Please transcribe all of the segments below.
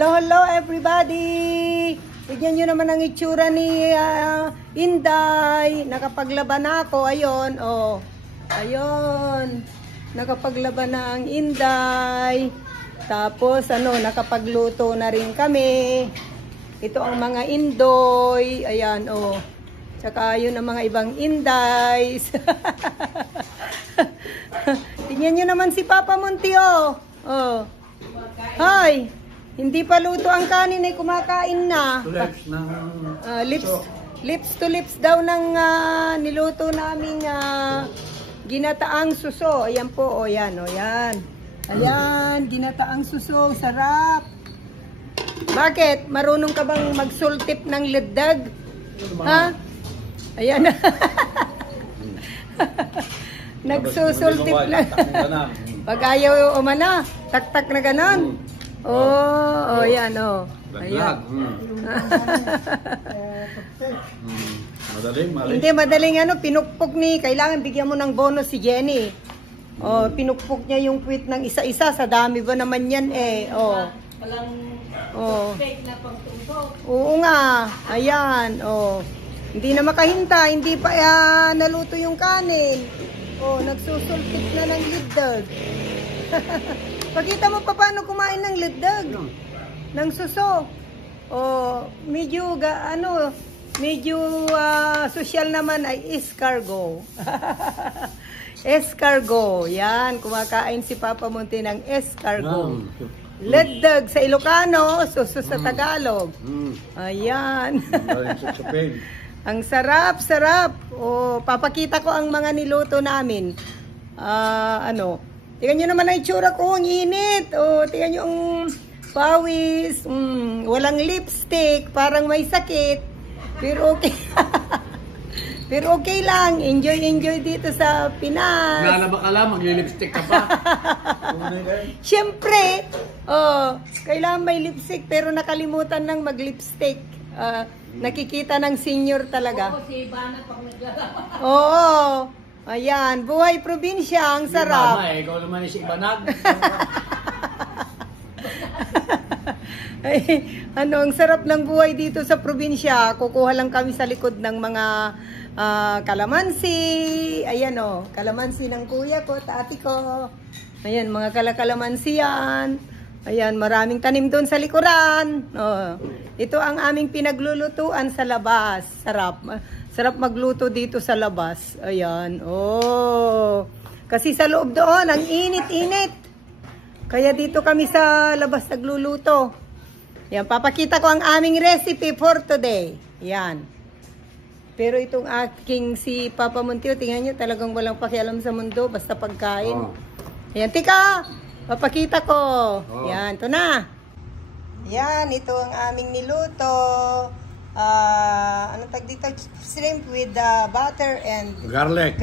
Hello, hello everybody! Tignan nyo naman ang itsura ni Inday. Nakapaglaban na ako. Ayun, oh. Ayun. Nakapaglaban na ang Inday. Tapos, nakapagluto na rin kami. Ito ang mga Indoy. Ayan, oh. Tsaka yun ang mga ibang Indays. Tignan nyo naman si Papa Monty, oh. Oh. Hi! Hindi pa luto ang kanin ay kumakain na. Lips to lips daw ng niluto naming ginataang suso. Ayan po, o yan, o yan. Ayan, ginataang suso. Sarap. Bakit? Marunong ka bang magsultip ng liddag? Ha? Ayan. Nagsusultip lang. Pag ayaw umana, tak-tak na ganon. Oh, yan, oh. Ayan. Madaling. Hindi, madaling pinukpok ni, kailangan bigyan mo ng bonus si Jenny. Oh, pinukpok niya yung puwit ng isa-isa, sa dami ba naman yan eh. Oh. Oh. Oo nga, ayan, oh. Hindi na makahinta, hindi pa naluto yung kanin. Oh, nagsusulpit na ng liddag. Pakita mo pa paano kumain ng liddag. Ng suso. Oh, medyo social naman ay escargot. Escargot. Yan, kumakain si Papa Monty ng escargot. Liddag sa Ilocano, suso sa Tagalog. Ayan. Ang sarap, sarap. Oh, papakita ko ang mga niluto namin. Tingnan nyo naman ang itsura ko, ang init. Oh, tingnan nyo ang pawis. Walang lipstick, parang may sakit. Pero okay. Pero okay lang. Enjoy dito sa Pinas. Nalaba ka lang, magli-lipstick ka pa. Siyempre, kailangan may lipstick pero nakalimutan ng mag-lipstick. Nakikita ng senior talaga. Oo, si Ivana pag naglalaba. Oo. Ayan, buhay probinsya, ang sarap. Mama, ikaw naman si Ibanag. Ay, ang sarap ng buhay dito sa probinsya. Kukuha lang kami sa likod ng mga kalamansi. Ayan kalamansi ng kuya ko, tati ko. Ayan, mga kalamansi yan. Ayan, maraming tanim doon sa likuran. Ito ang aming pinaglulutuan sa labas. Sarap. Sarap magluto dito sa labas. Ayan. Oh. Kasi sa loob doon, ang init-init. Kaya dito kami sa labas nagluluto. Ayan, papakita ko ang aming recipe for today. Ayan. Pero itong aking si Papa Monty, tingnan nyo, talagang walang pakialam sa mundo, basta pagkain. Ayan, tika! Papakita ko. Ayan, ito na. Ayan, ito ang aming niluto. Anong tag dito? Shrimp with butter and Garlic.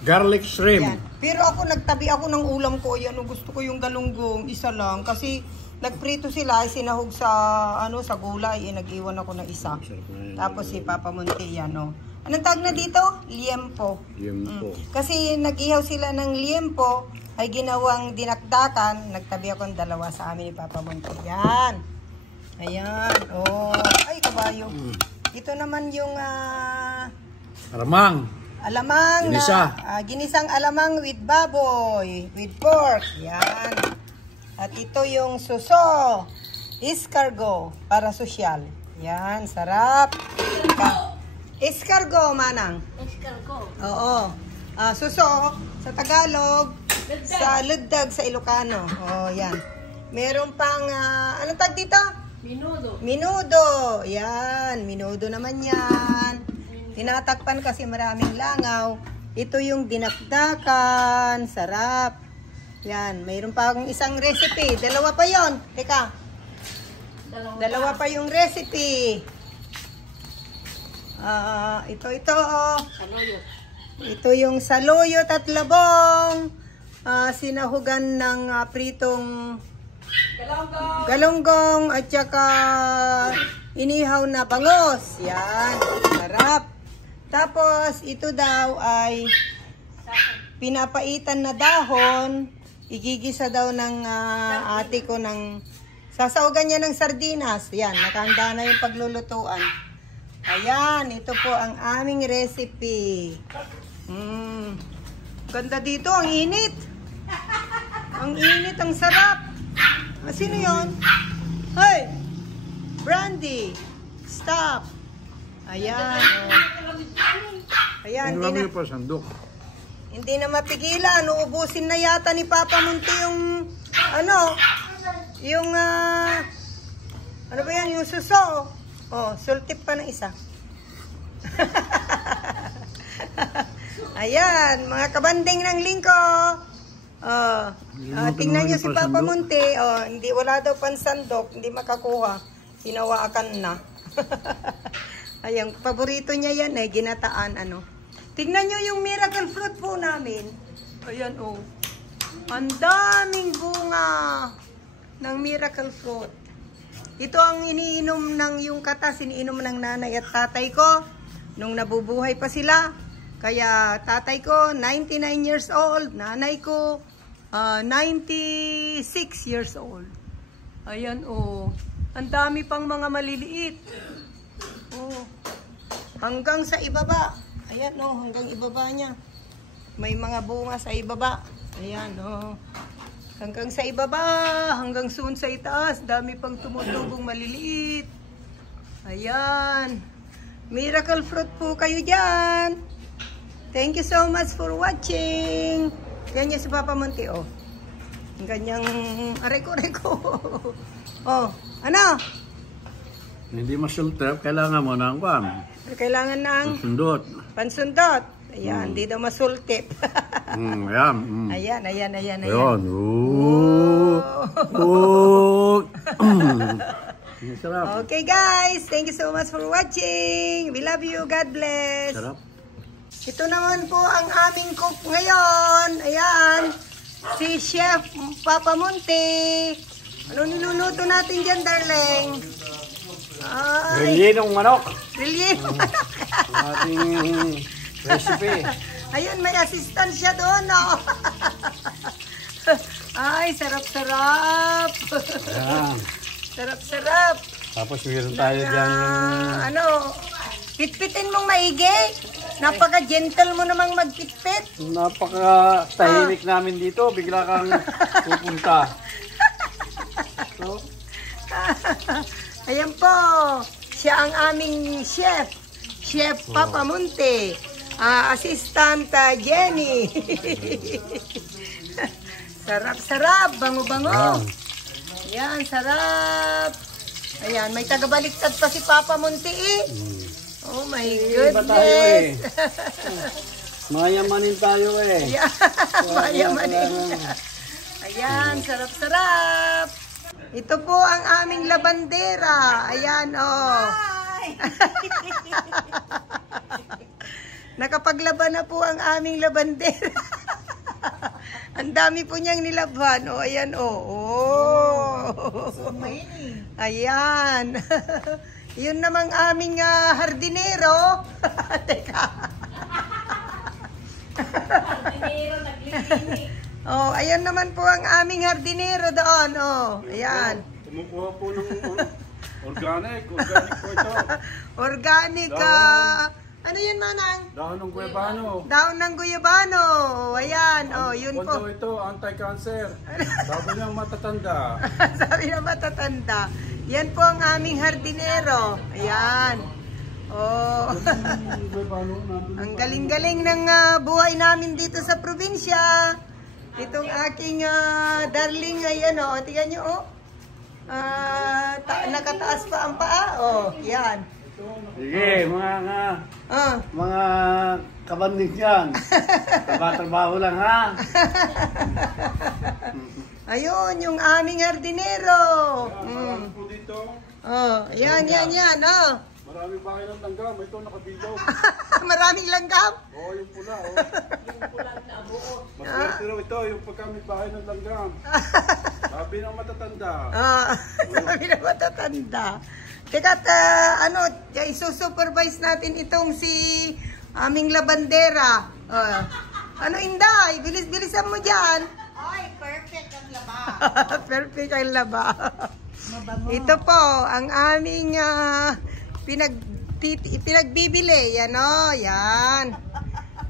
Garlic shrimp. Yan. Pero ako, nagtabi ako ng ulam ko. Ayan, gusto ko yung galunggong, isa lang. Kasi nagprito sila, sinahog sa gulay. Nag-iwan ako ng isa. Tapos si Papa Monty, yan Anong tag na dito? Liempo. Kasi nag-ihaw sila ng liempo, ay ginawang dinakdakan. Nagtabi ako ng dalawa sa amin ni Papa Monty. Yan. Ayan. Oh. Ay, kabayo. Ito naman yung Alamang. Ginisa. Ginisang alamang with baboy, with pork. Yan. At ito yung suso. Escargot para sosyal. Yan, sarap. Escargot, manang. Escargot. Oo. Suso sa Tagalog, sa liddag sa Ilocano. Oh, yan. Meron pang anong tag dito? Minudo. Yan, minudo naman yan. Tinatakpan kasi maraming langaw. Ito yung dinakdakan. Sarap. Yan, mayroon pa akong isang recipe. Dalawa pa yon. Teka. Dalawa pa yung recipe. Ito. Saluyot. Ito yung saluyot at labong. Sinahugan ng pritong galunggong at saka inihaw na bangos. Yan, sarap. Tapos ito daw ay pinapaitan na dahon. Igigisa daw ng ate ko ng Sasawagan niya ng sardinas. Yan, nakahanda na yung paglulutuan. Ayan, ito po ang aming recipe. Ganda dito, ang init. Ang init, ang sarap. Sino yun? Hoy! Brandy! Stop! Ayan, Ayan, hindi na mapigilan. Uubusin na yata ni Papa Monte yung, ano ba yan, yung suso. Oh, sultip pa ng isa. Ayan, mga kabanding ng lingko. Tingnan nyo si Papa Monte. Hindi, wala daw pansandok. Hindi makakuha. Hinawakan na. Ayan, paborito niya yan ginataan, Tingnan nyo yung miracle fruit po namin. Ayan, ang daming bunga ng miracle fruit. Ito ang iniinom ng yung katas, iniinom ng nanay at tatay ko nung nabubuhay pa sila. Kaya tatay ko 99 years old, nanay ko 96 years old. Ayan ang dami pang mga maliliit. Hanggang sa ibaba. Ayan hanggang ibaba niya. May mga bunga sa ibaba. Ayan hanggang sa ibaba, hanggang soon sa itaas, dami pang tumutubong maliliit. Ayan. Miracle fruit po kayo dyan. Thank you so much for watching. Yan yung si Papa Monte, Ang ganyang areko-reko. Ano? Hindi masultep, kailangan mo ng kwan. Kailangan ng pansundot. Ayan, hindi daw masultip. Ayan. Ayan. Ayan. Okay guys, thank you so much for watching. We love you. God bless. Sarap. Ito naman po ang aming cook ngayon. Ayan. Si Chef Papa Monte. Ano niluluto natin dyan, darling? Rilyenong manok. Rilyenong manok. Ating recipe. Ayun, may assistant siya doon, Ay, sarap-sarap. Sarap-sarap. Tapos meron tayo dyan yung... Pitpitin mong maigi. Napaka-gentle mo namang magpitpit. Napaka-tahimik namin dito. Bigla kang pupunta. Ayan po. Siya ang aming chef. Chef Papa Monte. Assistant Jenny. Sarap-sarap. Bango-bango. Ayan, sarap. Ayan, may tagabaliktad pa si Papa Monte Oh my goodness. Mayamanin tayo Mayamanin. Ayan, sarap-sarap. Ito po ang aming labandera. Ayan, Nakapaglaban na po ang aming labandera. Ang dami po niyang nilabhan. Ayan, Ayan. Yun namang aming hardinero. Teka. Hardinero, naglilinis. Ayan naman po ang aming hardinero doon. Ayan. Kumukuha po ng organic. Organic po ito. Organic. Ano yun, Manang? Dahon ng guyabano. Dahon ng guyabano. Ayan. Yun po. Ito, anti-cancer. Sabi ng matatanda. Sabi ng matatanda. Yan po ang aming hardinero. Ayan. Ang galing-galing ng buhay namin dito sa probinsya. Itong aking darling, ayan tingnan nyo nakataas pa ang paa. Yan. Sige, mga kabanding yan. Trabaho lang, ha? Ayun, yung aming hardinero. Yan. Maraming bahay ng langgam. Ito nakabilog. Maraming langgam? Yung pula, Yung pula na buo. Maswerte raw ito, yung pagkamit bahay ng langgam. Sabi ng matatanda. Sabi ng matatanda. Teka, isusupervise natin itong si aming labandera. Inday? Bilis-bilisan mo dyan. Ay, perfect ang laba. Perfect ang laba. Ito po ang aming pinagbibili. Yan o, yan.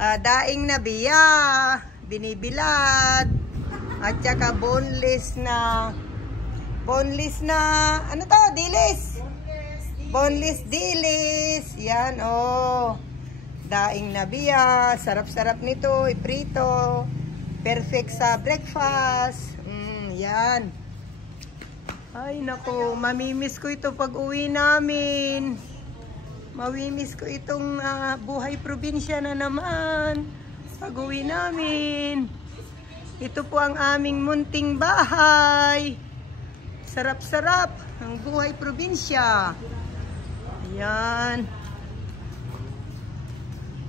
Daing na biya, binibilad, at saka boneless na, ano to, dilis? Boneless dilis. Yan o. Daing na biya, sarap-sarap nito, iprito. Perfect sa breakfast. Yan. Ay nako, mamimiss ko ito pag uwi namin. Mamimiss ko itong buhay probinsya na naman. Pag uwi namin. Ito po ang aming munting bahay. Sarap-sarap ang buhay probinsya. Ayan.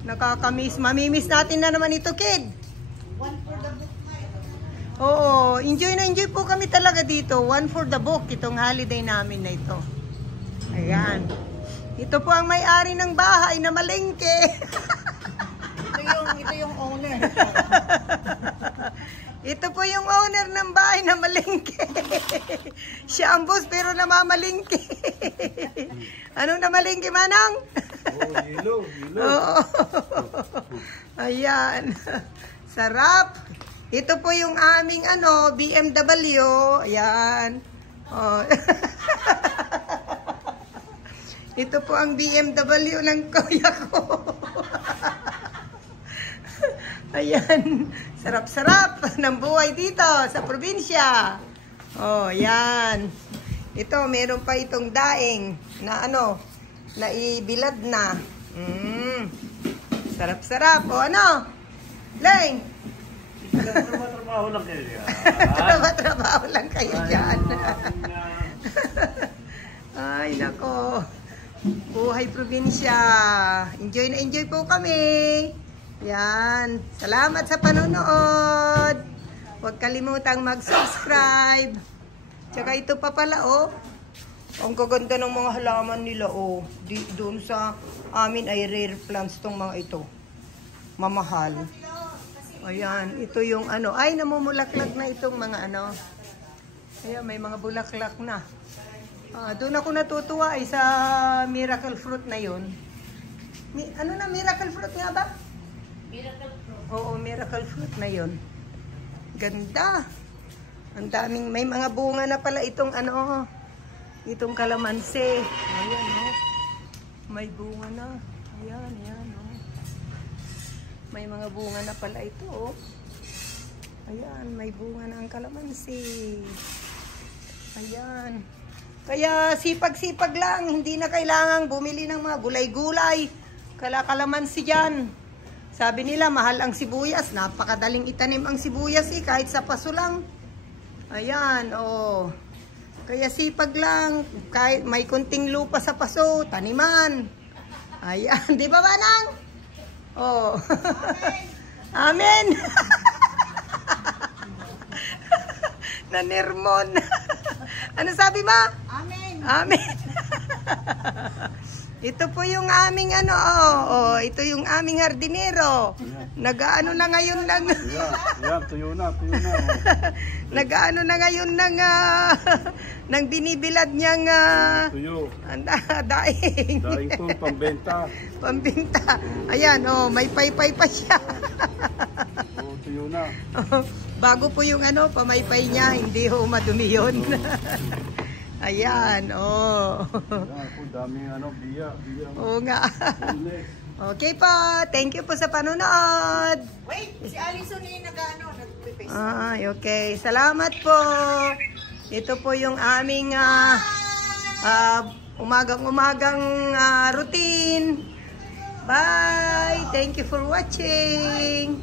Nakakamiss. Mamimiss natin na naman ito, kid. Oo, enjoy na enjoy po kami talaga dito. One for the book, itong holiday namin na ito. Ayan. Ito po ang may-ari ng bahay na malengke. Ito yung owner. Ito po yung owner ng bahay na malengke. Siya ang boss pero namamalengke. Anong namalengke, Manang? Hilo. Oo. Ayan. Sarap. Ito po yung aming BMW. Ayan. Oh. Ito po ang BMW ng kuya ko. Ayan. Sarap-sarap ng buhay dito sa probinsya. Oh, yan. Ito, meron pa itong daing na na ibilad na. Sarap-sarap. O Leng? Trabaho lang kayo dyan. Trabaho lang kayo dyan. Ay, nako. Buhay probinsya. Enjoy na enjoy po kami. Yan. Salamat sa panonood. Huwag kalimutang mag-subscribe. Tsaka ito pa pala, ang gaganda ng mga halaman nila, doon sa amin ay rare plants tong mga ito. Mamahal. Ayan. Ito yung ay, namumulaklak na itong mga Ayan, may mga bulaklak na. Doon ako natutuwa ay sa miracle fruit na yun. Miracle fruit nga ba? Miracle fruit. Oo, miracle fruit na yun. Ganda. Ang daming, may mga bunga na pala itong itong kalamansi. Ayan, may bunga na. Ayan, may mga bunga na pala ito, Ayan, may bunga na ang kalamansi. Ayan. Kaya sipag-sipag lang, hindi na kailangang bumili ng mga gulay-gulay. Kalamansi dyan. Sabi nila, mahal ang sibuyas. Napakadaling itanim ang sibuyas kahit sa paso lang. Ayan, Kaya sipag lang, kahit may kunting lupa sa paso, taniman. Ayan, di ba, Manang? Amen. Nanirmon. Ano sabi, Ma? Amen. Amen. Ito po yung aming ito yung aming hardinero. Nag-ano na ngayon ng tuyo na. nag-ano na ngayon ng binibilad niyang Tuyo. Daing. Daing po pambenta. Pambenta. Ayan, may paypay pa siya. Tuyo na. Bago po yung pamaypay niya, hindi madumi yun. Ayan, Ayan po, daming biya. Oo nga. Okay po, thank you po sa panonood. Wait, si Alison yung nag-paste. Okay, salamat po. Ito po yung aming umagang routine. Bye! Thank you for watching.